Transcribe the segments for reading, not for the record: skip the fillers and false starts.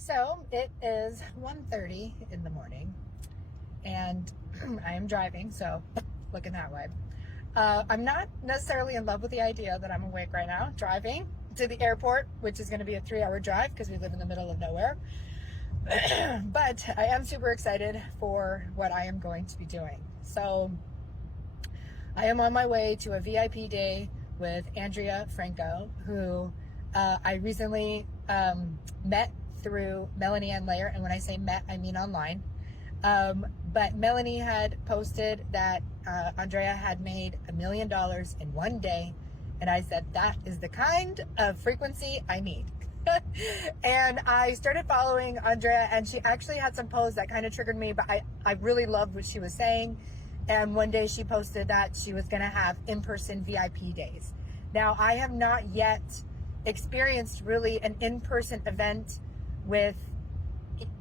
So it is 1:30 in the morning and I am driving, so looking that way. I'm not necessarily in love with the idea that I'm awake right now, driving to the airport, which is going to be a 3-hour drive because we live in the middle of nowhere. But I am super excited for what I am going to be doing. So I am on my way to a VIP day with Andrea Franco, who I recently met through Melanie Ann Layer. And when I say met, I mean online. But Melanie had posted that Andrea had made $1 million in one day. And I said, that is the kind of frequency I need. And I started following Andrea, and she actually had some posts that kind of triggered me, but I really loved what she was saying. And one day she posted that she was going to have in-person VIP days. Now, I have not yet experienced really an in-person event with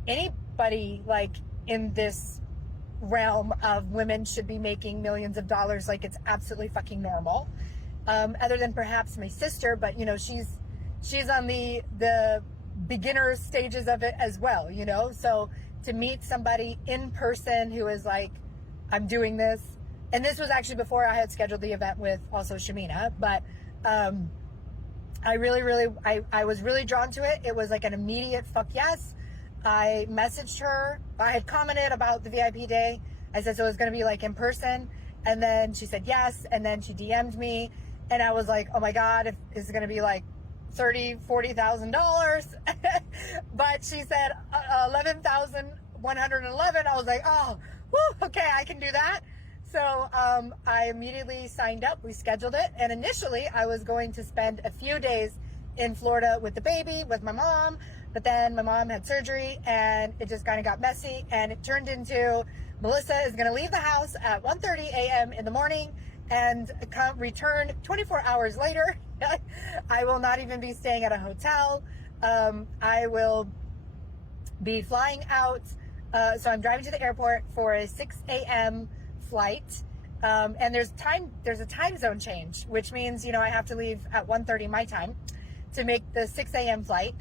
anybody like in this realm of women should be making millions of dollars like it's absolutely fucking normal. Other than perhaps my sister, but you know, she's on the beginner stages of it as well, you know? So to meet somebody in person who is like, I'm doing this, and this was actually before I had scheduled the event with also Shamina, but I was really drawn to it. It was like an immediate fuck yes. I messaged her. I had commented about the VIP day. I said, so it's going to be like in person. And then she said yes. And then she DM'd me. And I was like, oh my God, if this is going to be like $30,000, $40,000. But she said 11,111. I was like, oh, whew, okay, I can do that. So I immediately signed up. We scheduled it. And initially I was going to spend a few days in Florida with the baby, with my mom. But then my mom had surgery and it just kind of got messy. And it turned into Melissa is going to leave the house at 1:30 a.m. in the morning and return 24 hours later. I will not even be staying at a hotel. I will be flying out. So I'm driving to the airport for a 6 a.m. flight. And there's a time zone change, which means, you know, I have to leave at 1:30 my time to make the 6 a.m. flight.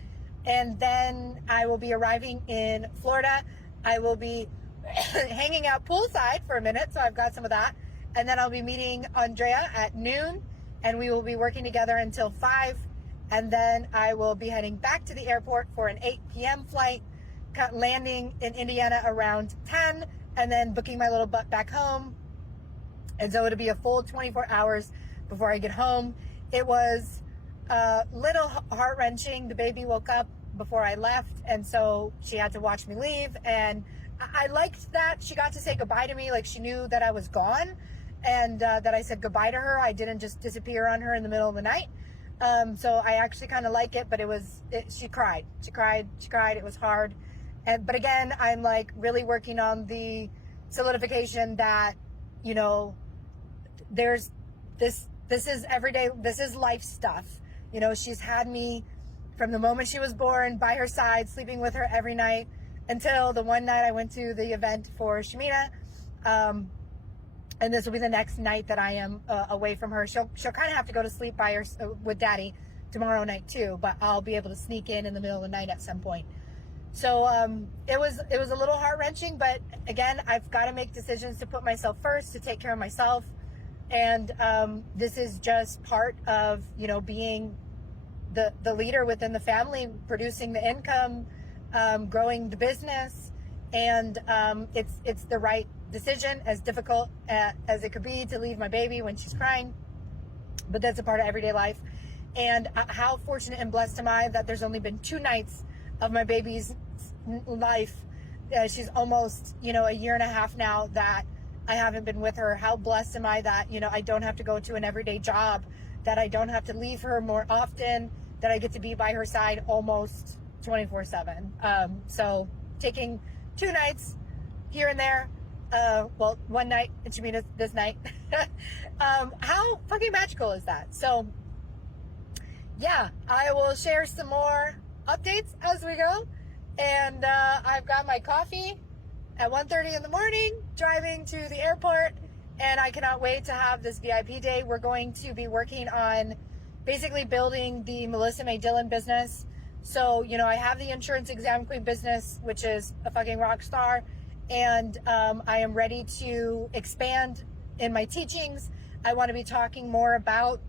And then I will be arriving in Florida. I will be hanging out poolside for a minute. So I've got some of that. And then I'll be meeting Andrea at noon and we will be working together until 5. And then I will be heading back to the airport for an 8 p.m. flight, landing in Indiana around 10, and then booking my little butt back home. And so it'll be a full 24 hours before I get home. It was a little heart-wrenching. The baby woke up before I left, and so she had to watch me leave. And I liked that she got to say goodbye to me. Like, she knew that I was gone and that I said goodbye to her. I didn't just disappear on her in the middle of the night. So I actually kind of like it, but she cried. She cried. It was hard. But again, I'm like really working on the solidification that, you know, there's this is everyday, this is life stuff. You know, she's had me from the moment she was born by her side, sleeping with her every night until the one night I went to the event for Shamina. And this will be the next night that I am away from her. She'll kind of have to go to sleep by her with Daddy tomorrow night too, but I'll be able to sneak in the middle of the night at some point. So it was a little heart-wrenching, but again, I've got to make decisions to put myself first, to take care of myself. And this is just part of, you know, being the leader within the family, producing the income, growing the business. And it's the right decision, as difficult as it could be to leave my baby when she's crying. But that's a part of everyday life. And how fortunate and blessed am I that there's only been 2 nights of my baby's life. She's almost, you know, a year and a half now that I haven't been with her. How blessed am I that, you know, I don't have to go to an everyday job, that I don't have to leave her more often, that I get to be by her side almost 24/7. So taking 2 nights here and there, well, 1 night, it should be this night. How fucking magical is that? So yeah, I will share some more updates as we go. And I've got my coffee at 1:30 in the morning, driving to the airport, and I cannot wait to have this VIP day. We're going to be working on basically building the Melissa May Dillon business. So, you know, I have the insurance exam queen business, which is a fucking rock star. And I am ready to expand in my teachings. I want to be talking more about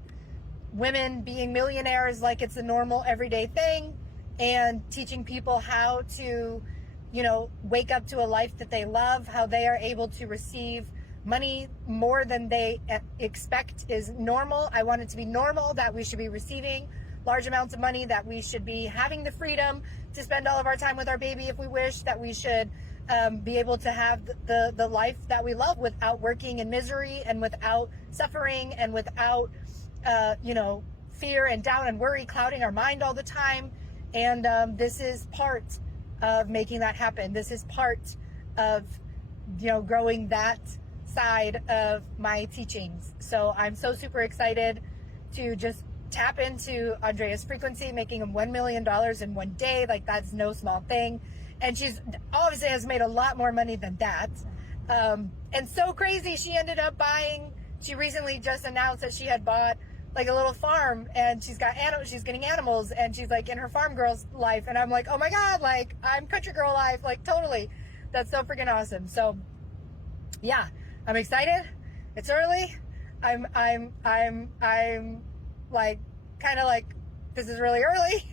women being millionaires like it's a normal everyday thing, and teaching people how to, you know, wake up to a life that they love, how they are able to receive money more than they expect is normal. I want it to be normal that we should be receiving large amounts of money, that we should be having the freedom to spend all of our time with our baby if we wish, that we should be able to have the life that we love without working in misery and without suffering and without you know, fear and doubt and worry clouding our mind all the time. And this is part of making that happen. This is part of, you know, growing that side of my teachings. So I'm so super excited to just tap into Andrea's frequency, making him $1 million in one day. Like, that's no small thing. And she's obviously has made a lot more money than that. And so crazy, she ended up buying, she recently just announced that she had bought like a little farm, and she's got animals, she's getting animals, and she's like in her farm girl's life. And I'm like, oh my God, like I'm country girl life, like totally. That's so freaking awesome. So yeah, I'm excited. It's early. I'm like, kind of like, this is really early,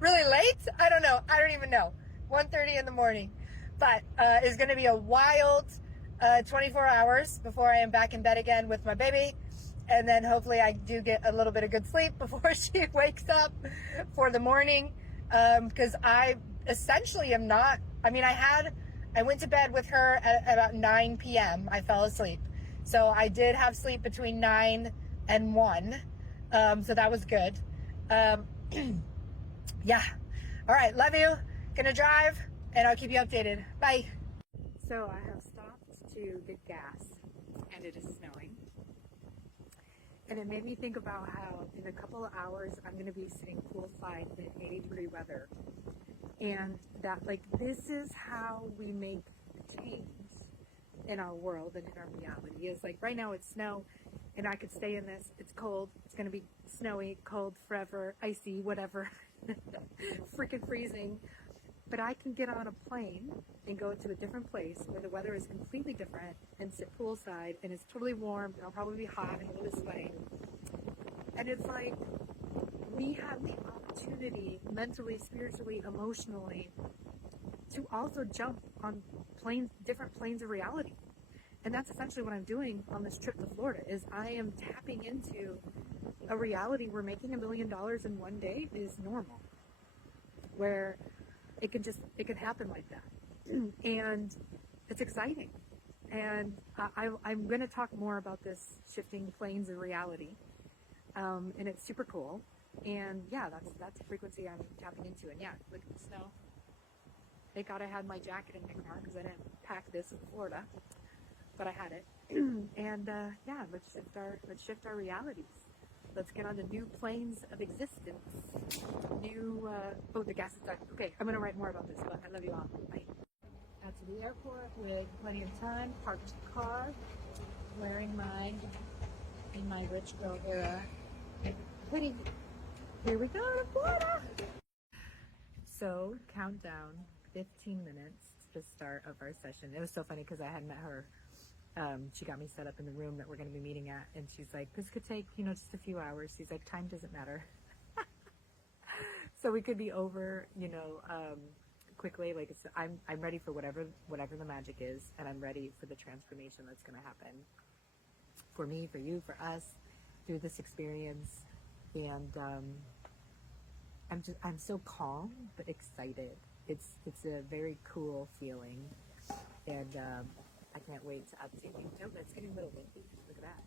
really late. I don't know. I don't even know. 1:30 in the morning, but it's going to be a wild 24 hours before I am back in bed again with my baby. And then hopefully I do get a little bit of good sleep before she wakes up for the morning. Because I essentially am not, I mean, I went to bed with her at about 9 p.m. I fell asleep. So I did have sleep between 9 and 1. So that was good. Yeah. All right. Love you. Gonna drive, and I'll keep you updated. Bye. So I have stopped to get gas, and it is snowing. And it made me think about how in a couple of hours I'm going to be sitting poolside in 80-degree weather. And that, like, this is how we make change in our world and in our reality. Is like right now it's snow, and I could stay in this. It's cold. It's going to be snowy, cold forever, icy, whatever. Freaking freezing. But I can get on a plane and go to a different place where the weather is completely different and sit poolside, and it's totally warm, and I'll probably be hot and a little bit sweaty. And it's like, we have the opportunity mentally, spiritually, emotionally to also jump on planes, different planes of reality. And that's essentially what I'm doing on this trip to Florida, is I am tapping into a reality where making $1 million in one day is normal, where it can happen like that. And it's exciting. And I'm going to talk more about this shifting planes of reality. And it's super cool. And yeah, that's the frequency I'm tapping into. And yeah, look at the snow. Thank God I had my jacket in my car, because I didn't pack this in Florida, but I had it. And yeah, let's shift our realities. Let's get on the new planes of existence. Oh, the gas is done. Okay, I'm going to write more about this, but I love you all. Bye. Out to the airport with plenty of time, parked the car, wearing in my rich girl era hoodie. Here we go to Florida. So, countdown, 15 minutes to start of our session. It was so funny because I hadn't met her. She got me set up in the room that we're going to be meeting at, and she's like, this could take, just a few hours. She's like, time doesn't matter. So we could be over, quickly. Like, I'm ready for whatever the magic is, and I'm ready for the transformation that's going to happen for me, for you, for us, through this experience. And I'm so calm but excited. It's a very cool feeling, and I can't wait to update you. No, but it's getting a little windy. Look at that.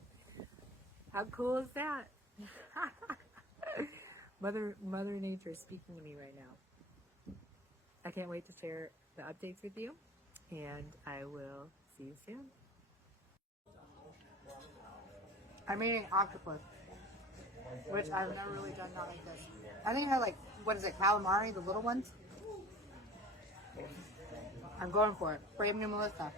How cool is that? Mother Nature is speaking to me right now. I can't wait to share the updates with you, and I will see you soon. I'm eating octopus, which I've never really done not like this. I think I like, what is it, calamari, the little ones? I'm going for it. Brave new Melissa.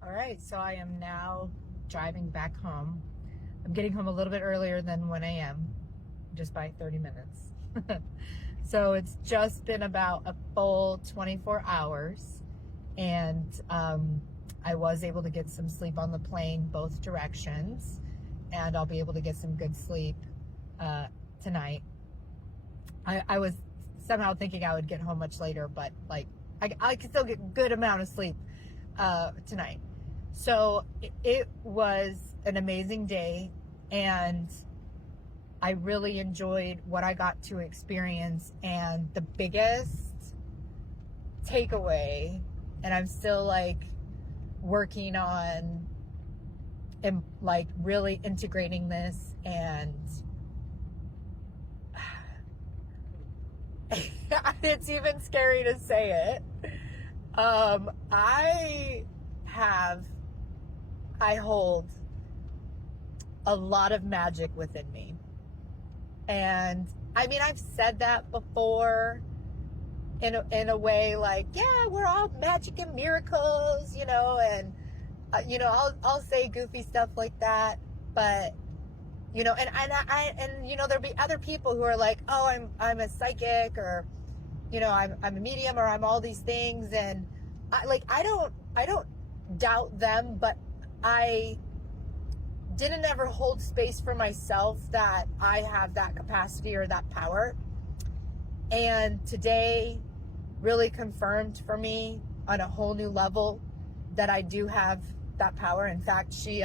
All right, so I am now driving back home. I'm getting home a little bit earlier than 1 a.m. just by 30 minutes. So it's just been about a full 24 hours. And I was able to get some sleep on the plane both directions. And I'll be able to get some good sleep tonight. I was somehow thinking I would get home much later, but like I could still get a good amount of sleep tonight. So it was an amazing day, and I really enjoyed what I got to experience. And the biggest takeaway, and I'm still like working on and like really integrating this, and it's even scary to say it. I hold a lot of magic within me. And I mean, I've said that before in a way like, yeah, we're all magic and miracles, you know, and I'll say goofy stuff like that, but you know, and you know, there'll be other people who are like, oh, I'm a psychic, or you know, I'm a medium, or I'm all these things, and I don't doubt them, but I didn't ever hold space for myself that I have that capacity or that power. And today really confirmed for me on a whole new level that I do have that power. In fact, she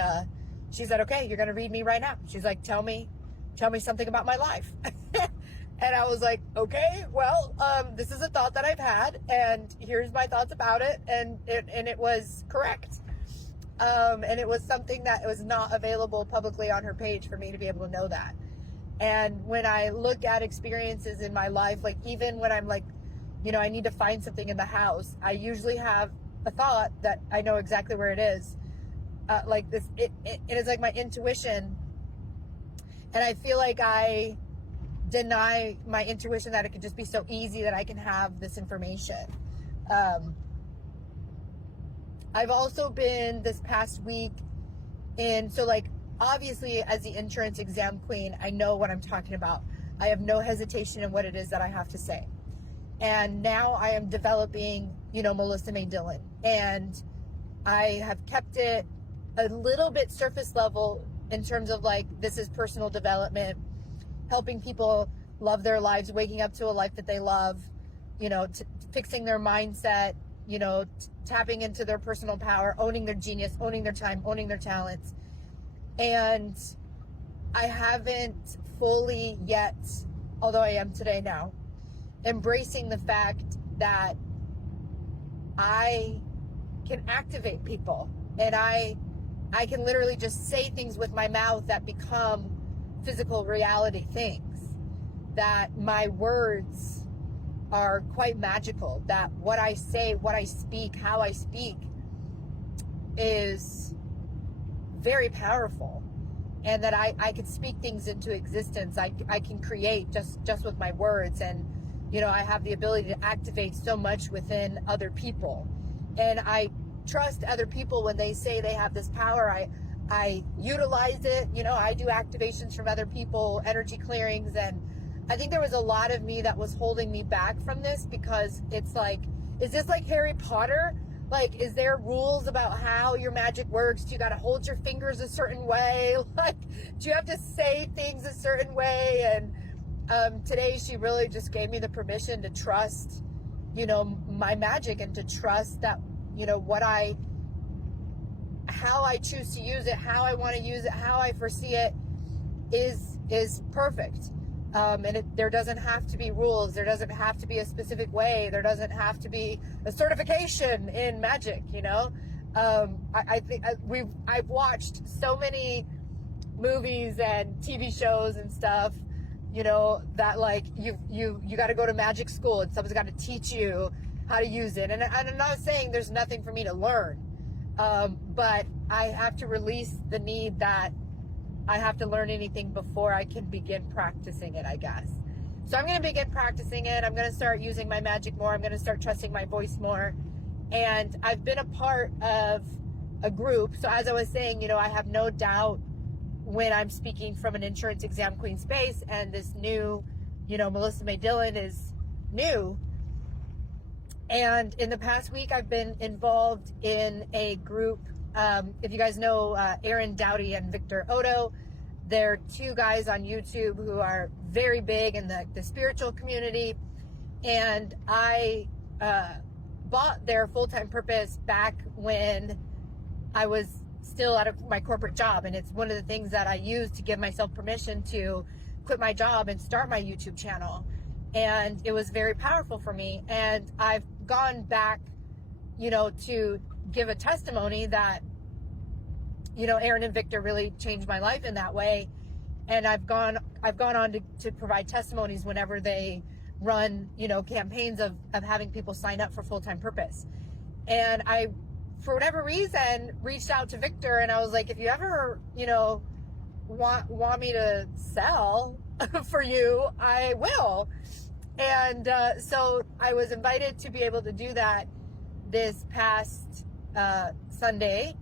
said, okay, you're going to read me right now. She's like, tell me something about my life. And I was like, okay, well, this is a thought that I've had, and here's my thoughts about it. And it was correct. And it was something that was not available publicly on her page for me to be able to know that. And when I look at experiences in my life, like even when I'm like, you know, I need to find something in the house, I usually have a thought that I know exactly where it is. Like this, it is like my intuition. And I feel like I deny my intuition that it could just be so easy that I can have this information. I've also been this past week so like, obviously as the insurance exam queen, I know what I'm talking about. I have no hesitation in what it is that I have to say. And now I am developing, you know, Melissa May Dillon. And I have kept it a little bit surface level in terms of like, this is personal development, helping people love their lives, waking up to a life that they love, you know, fixing their mindset, you know, tapping into their personal power, owning their genius, owning their time, owning their talents. And I haven't fully yet, although I am today now, embracing the fact that I can activate people, and I can literally just say things with my mouth that become physical reality things, that my words are quite magical, that what I say, what I speak, how I speak is very powerful, and that I can speak things into existence. I can create just with my words, and you know, I have the ability to activate so much within other people. And I trust other people when they say they have this power. I utilize it. You know, I do activations from other people, energy clearings, and I think there was a lot of me that was holding me back from this, because it's like, is this like Harry Potter? Like, is there rules about how your magic works? Do you got to hold your fingers a certain way? Like, do you have to say things a certain way? And today she really just gave me the permission to trust, you know, my magic, and to trust that, you know, how I choose to use it, how I want to use it, how I foresee it is perfect. And there doesn't have to be rules. There doesn't have to be a specific way. There doesn't have to be a certification in magic, you know? I think I've watched so many movies and TV shows and stuff, you know, that like you got to go to magic school and someone's got to teach you how to use it. And I'm not saying there's nothing for me to learn, but I have to release the need that I have to learn anything before I can begin practicing it, I guess. So I'm going to begin practicing it. I'm going to start using my magic more. I'm going to start trusting my voice more. And I've been a part of a group. So as I was saying, you know, I have no doubt when I'm speaking from an insurance exam queen space, and this new, Melissa May Dillon is new. And in the past week, I've been involved in a group. If you guys know Aaron Dowdy and Victor Odo, they're two guys on YouTube who are very big in the spiritual community. And I bought their full-time purpose back when I was still out of my corporate job. And it's one of the things that I use to give myself permission to quit my job and start my YouTube channel. And it was very powerful for me. And I've gone back, to give a testimony that, Aaron and Victor really changed my life in that way. And I've gone on to provide testimonies whenever they run, campaigns of having people sign up for full-time purpose. And I, for whatever reason, reached out to Victor, and I was like, if you ever, want me to sell for you, I will. And so I was invited to be able to do that this past Sunday,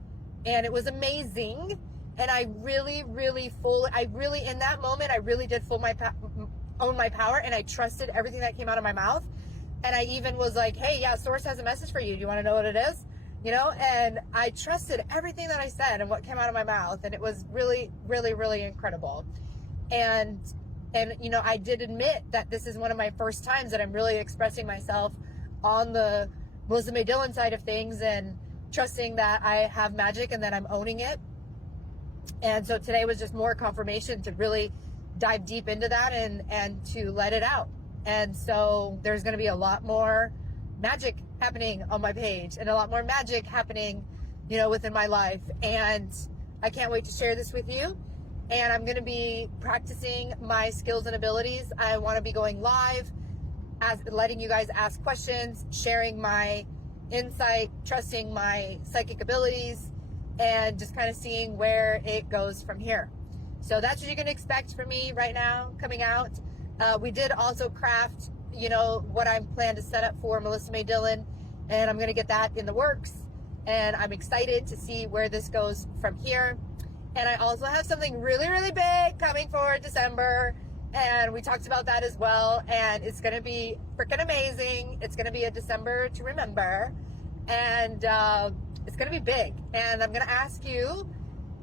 and it was amazing. And I really, in that moment, I really did own my power, and I trusted everything that came out of my mouth. And I even was like, hey, yeah, Source has a message for you. Do you want to know what it is? And I trusted everything that I said and what came out of my mouth. And it was really, really incredible. And I did admit that this is one of my first times that I'm really expressing myself on the Melissa May Dillon side of things, and trusting that I have magic and that I'm owning it. And so today was just more confirmation to really dive deep into that and to let it out. And so there's going to be a lot more magic happening on my page, and a lot more magic happening, within my life. And I can't wait to share this with you. And I'm going to be practicing my skills and abilities. I want to be going live, letting you guys ask questions, sharing my insight, trusting my psychic abilities, and just kind of seeing where it goes from here. So that's what you can expect from me right now coming out. We did also craft, what I'm planned to set up for Melissa May Dillon, and I'm going to get that in the works. And I'm excited to see where this goes from here. And I also have something really, really big coming for December, and we talked about that as well. And it's going to be freaking amazing. It's going to be a December to remember, and it's going to be big. And I'm going to ask you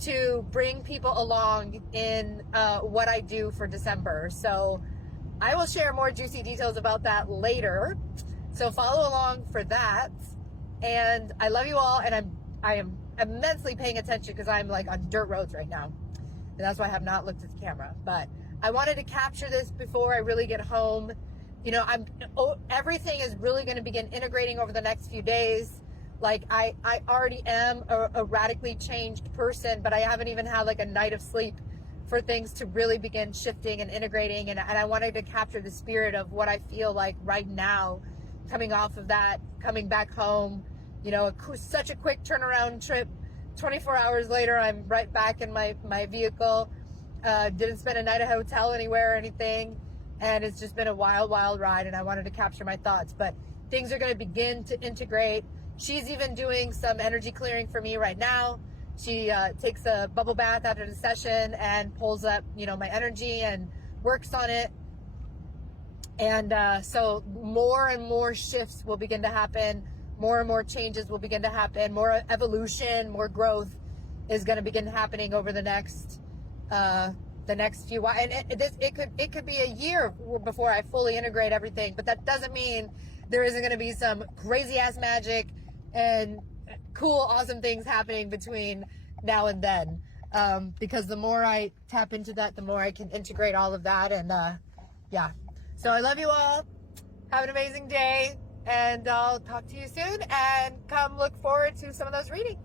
to bring people along in what I do for December. So I will share more juicy details about that later. So follow along for that. And I love you all, and I am immensely paying attention because I'm like on dirt roads right now. And that's why I have not looked at the camera. But I wanted to capture this before I really get home. Everything is really going to begin integrating over the next few days. Like I already am a radically changed person, but I haven't even had like a night of sleep for things to really begin shifting and integrating. And I wanted to capture the spirit of what I feel like right now, coming off of that, coming back home, such a quick turnaround trip. 24 hours later, I'm right back in my vehicle. Didn't spend a night at a hotel anywhere or anything. And it's just been a wild, wild ride. And I wanted to capture my thoughts, but things are going to begin to integrate. She's even doing some energy clearing for me right now. She takes a bubble bath after the session and pulls up, my energy and works on it. And so more and more shifts will begin to happen. More and more changes will begin to happen. More evolution, more growth is going to begin happening over the next few while. And it could be a year before I fully integrate everything. But that doesn't mean there isn't going to be some crazy ass magic and cool, awesome things happening between now and then. Because the more I tap into that, the more I can integrate all of that. And yeah. So I love you all. Have an amazing day. And I'll talk to you soon. And come look forward to some of those readings.